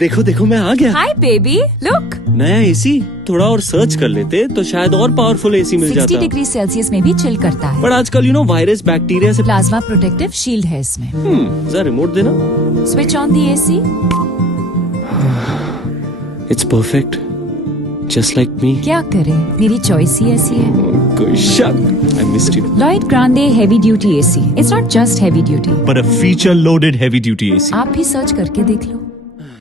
देखो देखो मैं आ गया। Hi baby, look. नया एसी, थोड़ा और सर्च कर लेते तो शायद और पावरफुल एसी मिल 60 जाता। डिग्री सेल्सियस में भी चिल करता है। पर आजकल वायरस बैक्टीरिया से प्लाज्मा प्रोटेक्टिव शील्ड है इसमें। जरा रिमोट देना। Switch on the AC. It's perfect, just like me. क्या करें, मेरी चॉइस ही ऐसी है। कोई शक, I missed you. Lloyd Grande heavy duty AC. It's not just heavy duty. but a feature-loaded heavy-duty AC. आप भी सर्च करके देख लो।